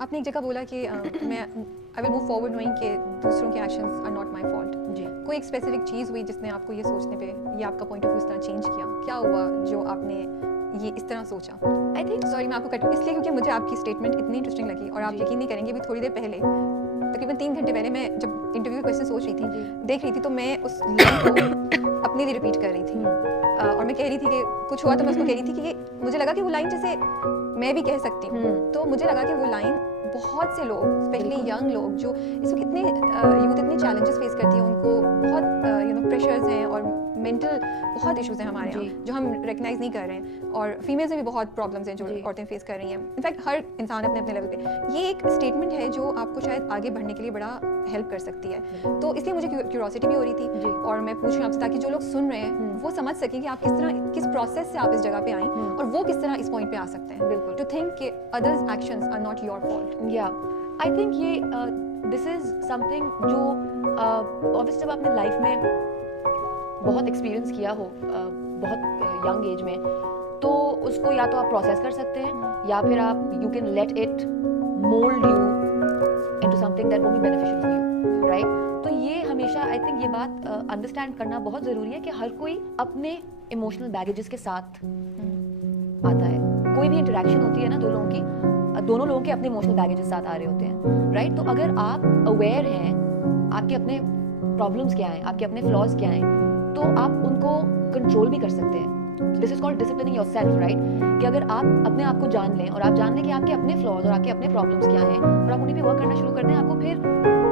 آپ نے ایک جگہ بولا کہ میں I will move forward knowing کہ دوسروں کے actions are not my fault. جی. کوئی ایک اسپیسیفک چیز ہوئی جس نے آپ کو یہ سوچنے پہ یا آپ کا پوائنٹ آف ویو اس طرح چینج کیا؟ کیا ہوا جو آپ نے یہ اس طرح سوچا؟ آئی تھنک سوری میں آپ کو کٹ اس لیے کیونکہ مجھے آپ کی اسٹیٹمنٹ اتنی انٹرسٹنگ لگی اور آپ یقین نہیں کریں گے ابھی تھوڑی دیر پہلے تقریباً 3 گھنٹے پہلے میں جب انٹرویو کویشچن سوچ رہی تھی دیکھ رہی تھی تو میں اس لائن کو اپنے لیے ریپیٹ کر رہی تھی اور میں کہہ رہی تھی کہ کچھ ہوا تو میں اس کو کہہ رہی تھی کہ مجھے لگا کہ وہ لائن جیسے میں بھی کہہ سکتی ہوں. تو مجھے لگا کہ وہ لائن بہت سے لوگ اسپیشلی ینگ لوگ جو اس وقت اتنے یوتھ اتنے چیلنجز فیس کرتی ہیں ان کو بہت پریشرز ہیں اور مینٹل بہت ایشوز ہیں ہمارے یہاں جو ہم ریکگنائز نہیں کر رہے ہیں اور فیمیلز میں بھی بہت پرابلمس ہیں جو عورتیں فیس کر رہی ہیں. انفیکٹ ہر انسان اپنے اپنے لیول پہ یہ ایک اسٹیٹمنٹ ہے جو آپ کو شاید آگے بڑھنے کے لیے بڑا ہیلپ کر سکتی ہے. تو اس لیے مجھے کیوریوسٹی بھی ہو رہی تھی اور میں پوچھ رہی ہوں آپ سے تاکہ جو لوگ سن رہے ہیں وہ سمجھ سکیں کہ آپ کس طرح کس پروسیس سے آپ اس جگہ پہ آئیں اور وہ کس طرح اس پوائنٹ پہ آ سکتے ہیں. بالکل ٹو تھنک کہ others actions are not your fault. یا آئی تھنک یہ دس از سم تھنگ جو obviously جب آپ نے لائف میں بہت ایکسپیرئنس کیا ہو بہت ینگ ایج میں تو اس کو یا تو آپ پروسیس کر سکتے ہیں یا پھر آپ you can let it mould you into something that will be beneficial for you right. تو یہ ہمیشہ آئی تھنک یہ بات انڈرسٹینڈ کرنا بہت ضروری ہے کہ ہر کوئی اپنے ایموشنل بیگیجز کے ساتھ آتا ہے. کوئی بھی انٹریکشن ہوتی ہے نا دونوں لوگوں کے اپنے ایموشنل بیگیجز ساتھ آ رہے ہوتے ہیں رائٹ. تو اگر آپ اویئر ہیں آپ کے اپنے پرابلمس کیا ہیں آپ کے اپنے فلاز کیا ہیں تو آپ ان کو کنٹرول بھی کر سکتے ہیں. This is called disciplining your self right. کہ اگر آپ اپنے آپ کو جان لیں اور آپ جان لیں کہ آپ کے اپنے فلاز اور آپ کے اپنے پرابلمس کیا ہیں اور آپ انہیں پہ ورک کرنا شروع کر دیں آپ کو پھر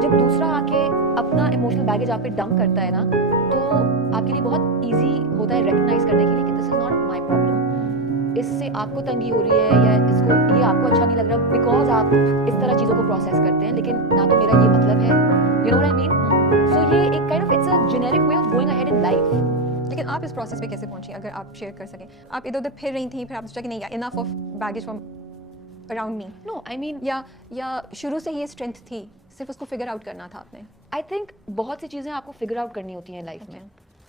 جب دوسرا آ کے اپنا ایموشنل بیگیج آپ پہ ڈمپ کرتا ہے نا تو آپ کے لیے بہت ایزی ہوتا ہے ریکگنائز کرنے کے لیے کہ دس از ناٹ مائی پرابلم. اس سے آپ کو تنگی ہو رہی ہے یا اس کو یہ آپ کو اچھا نہیں لگ رہا بیکاز آپ اس طرح چیزوں کو پروسیس کرتے ہیں لیکن نہ تو میرا یہ مطلب ہے you know what I main. So یہ ایک kind of it's a generic way of going ahead in life. لیکن آپ اس پروسیس پہ کیسے پہنچی اگر آپ شیئر کر سکیں؟ آپ ادھر ادھر پھر رہی تھیں پھر آپ سوچا کہ نہیں enough of baggage from around me. No I mean یا شروع سے یہ اسٹرینتھ تھی صرف اس کو فگر آؤٹ کرنا تھا آپ نے؟ آئی تھنک بہت سی چیزیں آپ کو فگر آؤٹ کرنی ہوتی ہیں لائف میں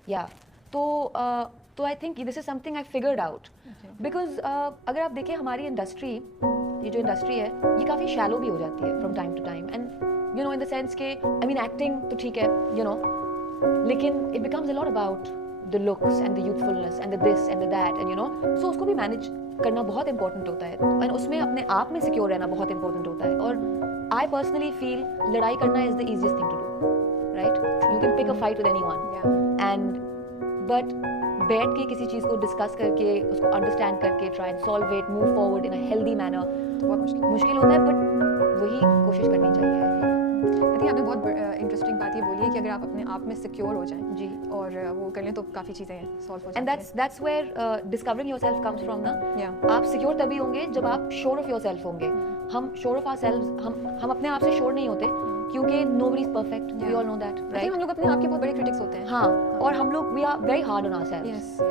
یا تو I think this is some thing I figured out because اگر آپ دیکھیں ہماری انڈسٹری یہ جو انڈسٹری ہے یہ کافی شیلو بھی ہو جاتی ہے from time to time and you know in the sense کہ آئی مین ایکٹنگ تو ٹھیک ہے یو نو لیکن it becomes a lot about the looks and the youthfulness and the this and the that and you know so اس کو بھی manage کرنا بہت important ہوتا ہے اور اس میں اپنے آپ میں سیکیور رہنا بہت امپورٹنٹ ہوتا ہے. اور I personally feel لڑائی کرنا is the easiest thing to do right. You can pick a fight with anyone and but بیٹھ کے کسی چیز کو ڈسکس کر کے اس کو انڈرسٹینڈ کر کے try and solve it move forward in a healthy manner بہت مشکل ہوتا ہے بٹ وہی کوشش کرنی چاہیے. آئی تھنک آپ نے بہت انٹرسٹنگ بات یہ بولی ہے کہ اگر آپ اپنے آپ میں سیکیور ہو جائیں جی اور وہ کر لیں تو کافی چیزیں سالو ہو اینڈ جاتی ہیں. that's where discovering yourself comes from نا. آپ سیکیور تبھی ہوں گے جب آپ شیور آف یور سیلف ہوں گے. ہم شیور آف آر سیلف ہم اپنے آپ سے شیور نہیں ہوتے کیونکہ nobody is perfect we all know that right. ہم لوگ اپنے آپ کے بہت بڑے کرٹکس ہوتے ہیں. ہاں اور ہم لوگ we are very hard on ourselves.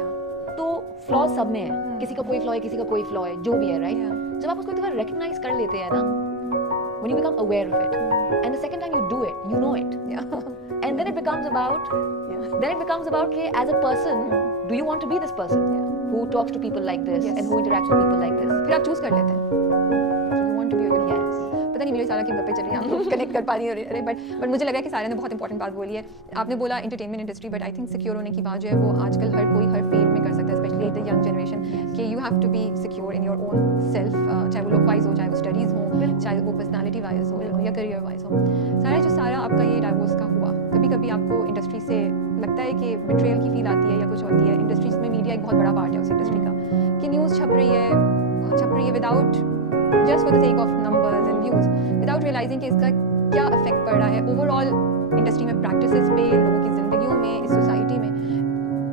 تو فلاز سب میں ہے کسی کا کوئی فلا ہے کسی کا کوئی فلا ہے جو بھی ہے رائٹ. جب آپ اس کو ایک دفعہ ریکگنائز کر لیتے ہیں نا when you become aware of it and the second time you do it you know it and then it becomes about کہ as a person do you want to be this person who talks to people like this and who interacts with people like this. پھر آپ choose کر لیتے ہیں you want to be پتہ نہیں میرے سارا کی گپیں چل رہی ہیں آپ لوگ کنیکٹ کر پا رہی ہیں بٹ مجھے لگا کہ سارے نے بہت انپورٹنٹ بات بولی ہے. آپ نے بولا entertainment industry but I think secure ہونے کی بات جو ہے وہ آج کل ہر کوئی ہر فیلڈ میں کر سکتا ہے اسپیشلی دا ینگ جنریشن کہ you have to be secure in your own self چاہے وہ لک وائز ہو چاہے وہ اسٹڈیز ہوں چاہے وہ پرسنالٹی وائز ہو یا کریئر وائز ہو. سارا آپ کا یہ ڈائیورس کا ہوا کبھی کبھی آپ کو انڈسٹری سے لگتا ہے کہ بٹریل کی فیل آتی ہے یا کچھ ہوتی ہے. انڈسٹریز میں میڈیا ایک بہت بڑا پارٹ ہے اس انڈسٹری کا کہ نیوز چھپ رہی ہے without just for the sake of numbers and views without realizing کہ اس کا کیا افیکٹ پڑ رہا ہے اوور آل انڈسٹری میں پریکٹسز پہ لوگوں کی زندگیوں میں اس سوسائٹی میں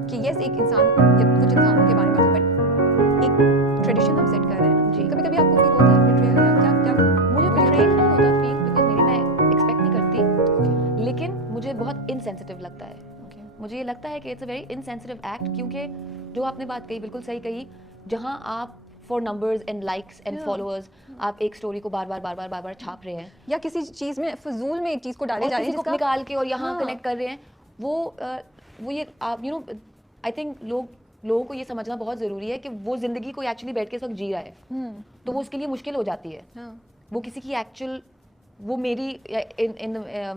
کہ یس ایک انسان یا کچھ انسانوں کے بارے میں بٹ ایک ٹریڈیشن ہم سیٹ کر رہے ہیں جی. کبھی کبھی آپ کو فیل ہوتا ہے بیٹریل یا کیا مجھے بیٹریل نہیں ہوتا فیل بیکاز میری میں ایکسپیکٹ نہیں کرتی لیکن مجھے بہت انسینسٹیو لگتا ہے. مجھے یہ لگتا ہے کہ it's a very insensitive act کیونکہ جو آپ نے بات کہی بالکل صحیح کہی جہاں آپ for numbers and likes and followers آپ ایک اسٹوری کو بار بار چھاپ رہے ہیں یا کسی چیز میں فضول میں ایک چیز کو ڈالے جا رہے ہیں جس کو نکال کے اور یہاں کنیکٹ کر رہے ہیں وہ یہ آپ یو نو آئی تھنک لوگوں کو یہ سمجھنا بہت ضروری ہے کہ وہ زندگی کو ایکچولی بیٹھ کے اس وقت جی رہا ہے تو وہ اس کے لیے مشکل ہو جاتی ہے وہ کسی کی ایکچوئل وہ میری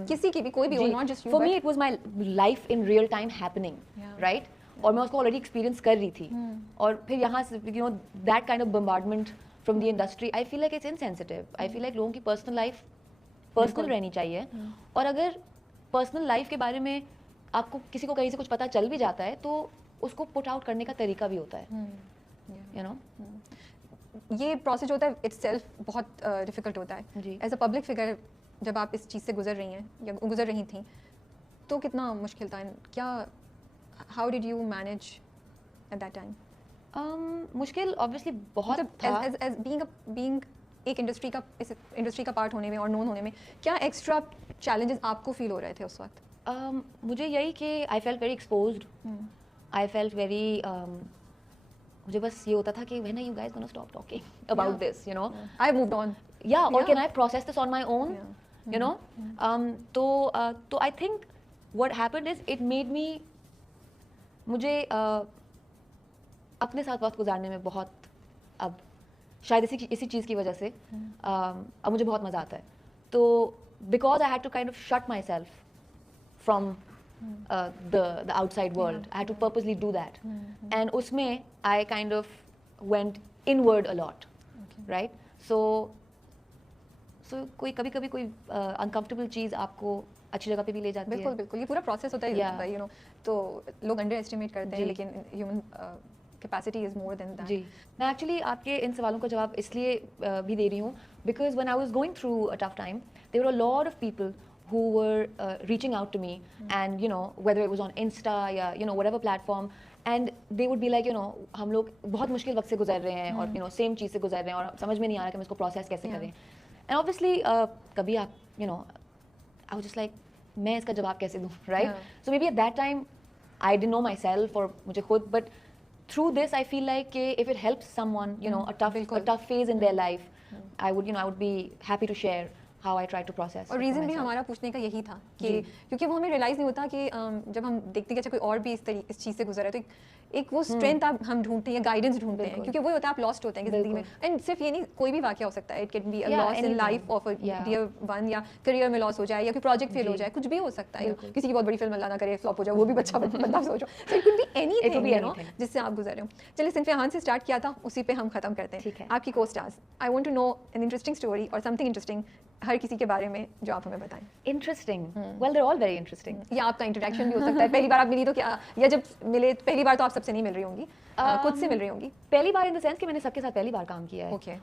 کسی کی بھی کوئی بھی not just you for me it was my life in real time happening right, اور میں اس کو آلریڈی ایکسپیرینس کر رہی تھی. اور پھر یہاں سے you know that kind of bombardment from the industry, I feel like it's insensitive. I feel like لوگوں کی پرسنل لائف پرسنل رہنی چاہیے, اور اگر پرسنل لائف کے بارے میں آپ کو کسی کو کہیں سے کچھ پتہ چل بھی جاتا ہے تو اس کو پٹ آؤٹ کرنے کا طریقہ بھی ہوتا ہے, یو نو. یہ پروسیس ہوتا ہے اٹ سیلف بہت ڈیفیکلٹ ہوتا ہے. جی, ایز اے پبلک فگر جب آپ اس چیز سے گزر رہی ہیں یا گزر رہی تھیں تو کتنا مشکل تھا, کیا how did you manage at that time? مشکل آبویسلی بہت تھا. بینگ ایک انڈسٹری کا پارٹ ہونے میں اور نون ہونے میں کیا ایکسٹرا چیلنجز آپ کو فیل ہو رہے تھے اس وقت؟ مجھے یہی کہ I felt very exposed, I felt very مجھے بس یہ ہوتا تھا کہ when are you guys gonna stop talking about this, you know? I moved on. Yeah, or can I process this on my own? You know? تو I think what happened is it made me مجھے اپنے ساتھ وقت گزارنے میں بہت, اب شاید اسی چیز کی وجہ سے اب مجھے بہت مزہ آتا ہے. تو because I had to kind of shut myself from the outside world, I had to purposely do that. And اس میں I kind of went inward a lot, right? So کوئی کبھی کوئی uncomfortable چیز آپ کو اچھی جگہ پہ بھی لے جاتی ہے. بالکل بالکل, یہ پورا پروسیس ہوتا ہے یو نو. تو لوگ انڈر ایسٹیمیٹ کرتے ہیں لیکن human capacity is more than that. جی, میں ایکچولی آپ کے ان سوالوں کا جواب اس لیے بھی دے رہی ہوں because when I was going through a tough time there were a lot of people who were reaching out to me, and you know whether it was on Insta یا you know whatever platform, and they would be like you know ہم لوگ بہت مشکل وقت سے گزر رہے ہیں اور you know سیم چیز سے گزر رہے ہیں اور سمجھ میں نہیں آ رہا کہ ہم اس کو پروسیس کیسے کریں. And obviously کبھی آپ you know I was just like میں اس کا جواب کیسے دوں, right? So maybe at that time I didn't know myself اور مجھے خود, but through this I feel like if it helps someone you know a tough phase in their life, I would be happy to share how I try to process. اور reason بھی ہمارا پوچھنے کا یہی تھا کہ کیونکہ وہ ہمیں ریئلائز نہیں ہوتا کہ جب ہم دیکھتے ہیں کہ اچھا کوئی اور بھی اس چیز سے گزر رہا ہے تو ایک وہ اسٹرینتھ آپ ہم ڈھونڈتے ہیں یا گائیڈنس ڈھونڈتے ہیں, کیونکہ وہ ہوتا ہے آپ لاسٹ ہوتے ہیں زندگی میں. اینڈ صرف یہ نہیں, کوئی بھی واقعہ ہو سکتا ہے, it can be a loss in life of a dear one, یا کریئر میں لاس ہو جائے یا کوئی پروجیکٹ فیل ہو جائے, کچھ بھی ہو سکتا ہے. کسی کی بہت بڑی فلم اللہ نہ کرے فلاپ ہو جائے, وہ بھی بچہ بندہ سوچو. So it could be anything you know جس سے آپ گزر رہے ہو. چلیے صنف ہان سے اسٹارٹ کیا تھا, اسی پہ ہم ختم کرتے ہیں. آپ کی کو stars, I want to know an interesting story اور سم تھنگ انٹرسٹنگ ہر کسی کے بارے میں جو آپ ہمیں بتائیں. Interesting, well they are all very interesting. یا آپ کا انٹروڈکشن بھی ہو سکتا ہے, پہلی بار آپ ملی تو کیا, یا جب ملے پہلی بار تو آپ سب سے نہیں مل رہی ہوں گی, خود سے مل رہی ہوں گی. پہلی بار ان دا سینس کہ میں نے سب کے ساتھ پہلی بار کام کیا ہے. اوکے.